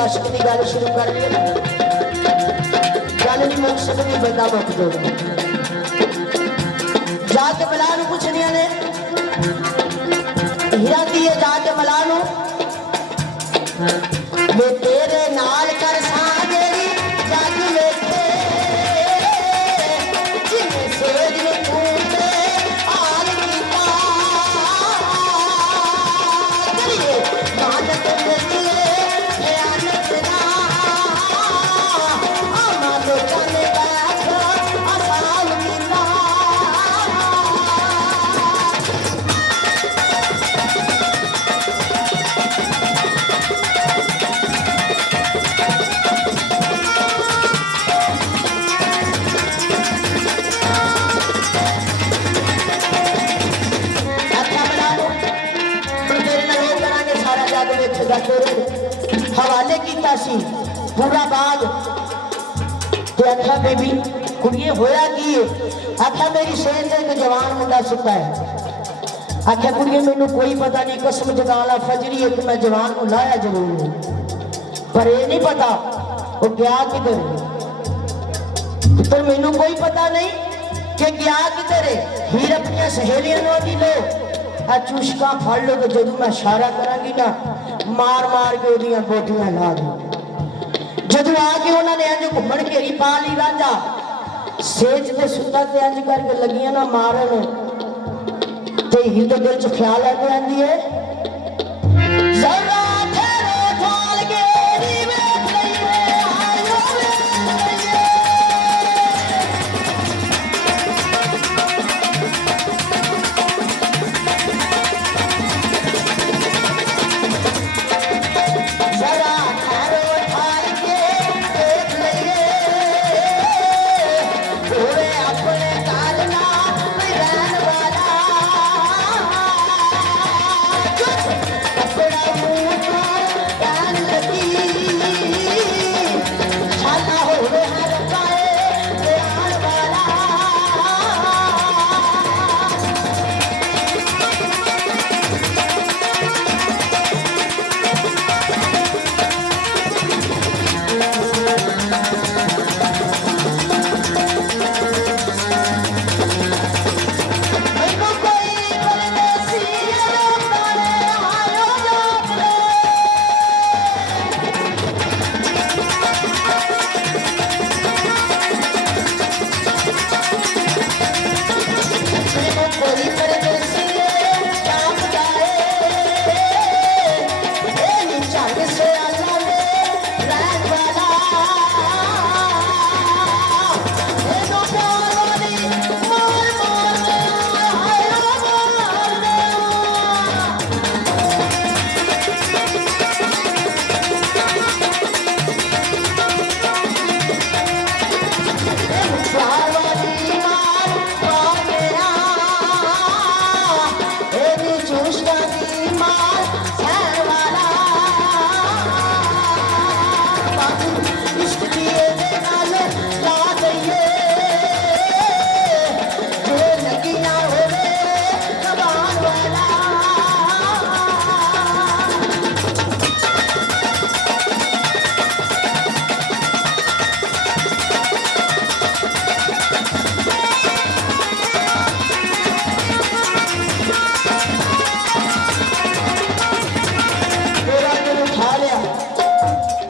आशिक की गल शुरू कर दी गल नहीं मुक सकती बंदा मुक दो जाके मला पूछनिया ने हीरा की है जाके मला वे तेरे नाल कर सागेरी जग वेखे जिन्हें सेज ने टूटे आल कीता करिए नानक देखिए हवाले किया पूरा बाग तो आख्या बेबी कुड़िए होया की आख्या मेरी सेहत से एक जवान मुंडा सुता है आख्या कुड़िए मैनू कोई पता नहीं कसम जगाला फजरी एक मैं जवान को लाया जरूर पर ये नहीं पता वो गया किधर पर मैनू कोई पता नहीं कि गया किधर है हीर अपनी सहेलियां दी लो चूशका फड़ लो तो जो मैं इशारा करांगी ना मार मार के उदियां बोटियां ला दी जदों आके उन्होंने अंज घुमन घेरी पा ली रांझा सेज ते सुता ते अंज करके लगियां ना मारन ते हीर दे दिल च ख्याल आके आंदी है जरा तेरे ढोल गेरी वेख लईए आयो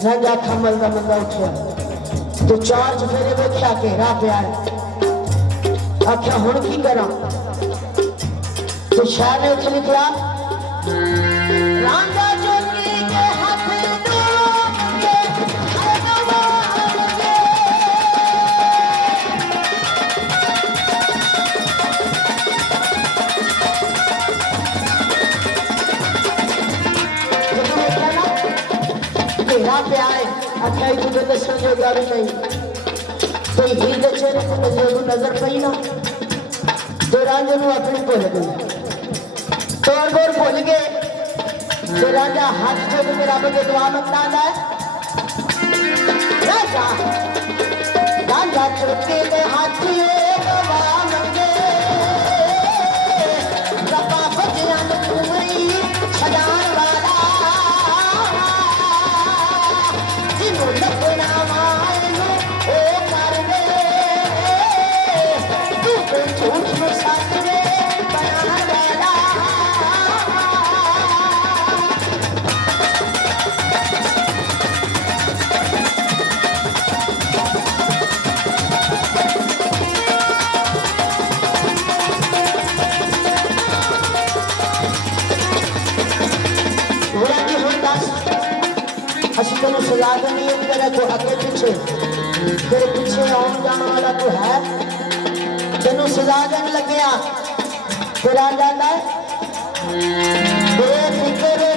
रंगा खमल का बंदा उठा तो चार चफेरे वेख्या घेरा पिया आख्या हुण की करा तो शाह ने उठ लिखा रांझा जोगी के हाथ डूब के तेरा प्यार अच्छा तुझे दसण जोगा भी नहीं तो हीर दे चेहरे को जरूर नजर पई ना तो रांझे नू अपनी भुल गई तौर गोर भुल गए तो रांझा हाथ जोड़ के रब के दुआ मंगता है रांझा रांझा चुके दे हाथ दुआ मंगे रब्बा बजियां नू चूमरी छडाण वाला जिन्हों लगना मायनू ओ कर दे तू तो झूठ नू सच दे बनाण वाला असि तेन सजा देनी है तेरे को अगे पीछे तेरे पीछे आउन जाने वाला तो है तेन सजा देने लगे तेरा जाता है बेफिक्र